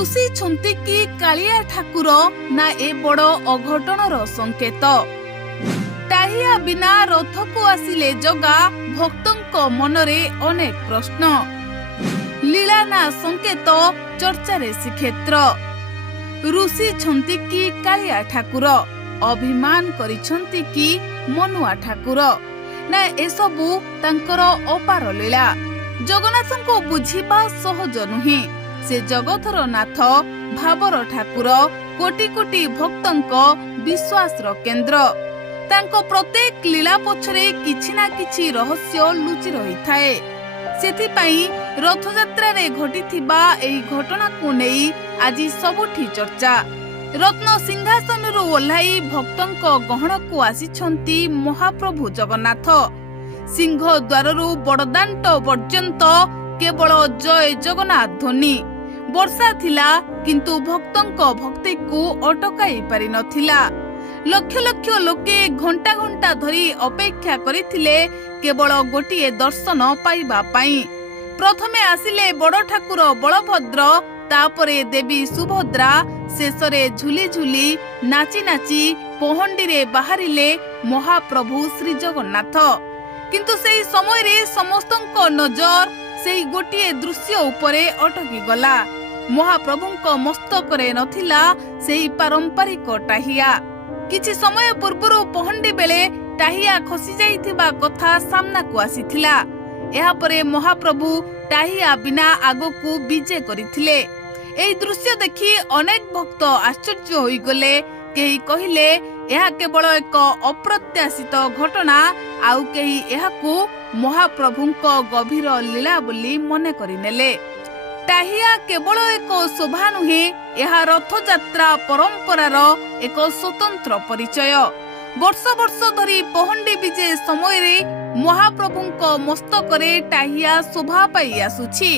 ऋषि छंती कि कालिया ठाकुर ना ए बड़ अघटनर संकेत। टाहिया बिना रथ को आसिले जगा भक्तों मनरे अनेक प्रश्न। लीला ना संकेत चर्चारे श्रीक्षेत्र। ऋषि छंती कि कालिया ठाकुर अभिमान करिछंती कि मनुआ ठाकुर ना एसबू तांकर अपार लीला। जगन्नाथ को बुझिबा सहज नुहे। से जगतर नाथ भावर ठाकुर कोटी कोटी भक्तों विश्वास केन्द्र। तांको प्रत्येक लीला पछरे किछि ना किछि रहस्य लुचि रही थाए। सेथिपाई रथयात्रा रे घटिथिबा एही घटना को नेई आज सबुठी चर्चा। रत्न सिंहासन रु ओल्हाई भक्तों गहण को आसिछंती महाप्रभु जगन्नाथ। सिंह द्वार रु बड़दाण्ड पर्यंत केवल जय जगन्नाथ ध्वनि। वर्षा थिला किंतु भक्तों भक्ति को अटकाई पारि नथिला। लक्ष लक्ष लोके घंटा घंटा धरी अपेक्षा करिथिले केवल गोटिए दर्शन पाइबा पाई। प्रथमे आसिले बड़ ठाकुर बलभद्र, तापरे देवी सुभद्रा, शेषरे झुली झुली नाची नाची पहंडी रे बाहरिले महाप्रभु श्री जगन्नाथ। किंतु सेही समय रे समस्तों नजर सेही गोटिए दृश्य उपरे अटकी गला। महाप्रभुंको मस्तकरे नथिला सेही पारंपरिक टाहिया। किछि समय पूर्वरु पहंडी बेले टाहिया खसी जाइथिबा कथा सामना को आसीथिला। एहा परे महाप्रभु टाहिया बिना आगोकू विजय करिथिले। एही दृश्य देखि अनेक भक्त आश्चर्य होई गले। केही कहिले एहा केवल एक अप्रत्याशित घटना, आउ केही एहाकू महाप्रभुंको गभीर लीला बोली मने करिनेले। टाहिया केवल एक शोभा नुहे, यह रथयात्रा परंपरार एक स्वतंत्र परिचय। वर्ष वर्ष धरी पहंडी विजय समय रे महाप्रभुंको मस्तकरे टाहिया शोभा पाई आसुछि।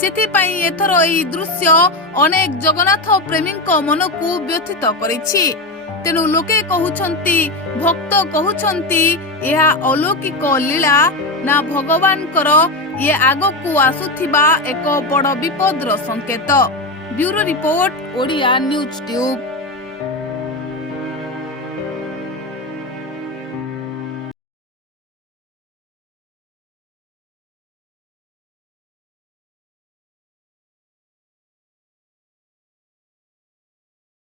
सेथिपाई एथर एही दृश्य अनेक जगन्नाथ प्रेमींको मनकू व्यथित करिछि। तेनु लोके कहउछंती, भक्त कहउछंती यह अलौकिक लीला ना भगवानकर ये आगकू आसुथिबा एक बड़ विपदर संकेत। Bureau report, Odia news tube.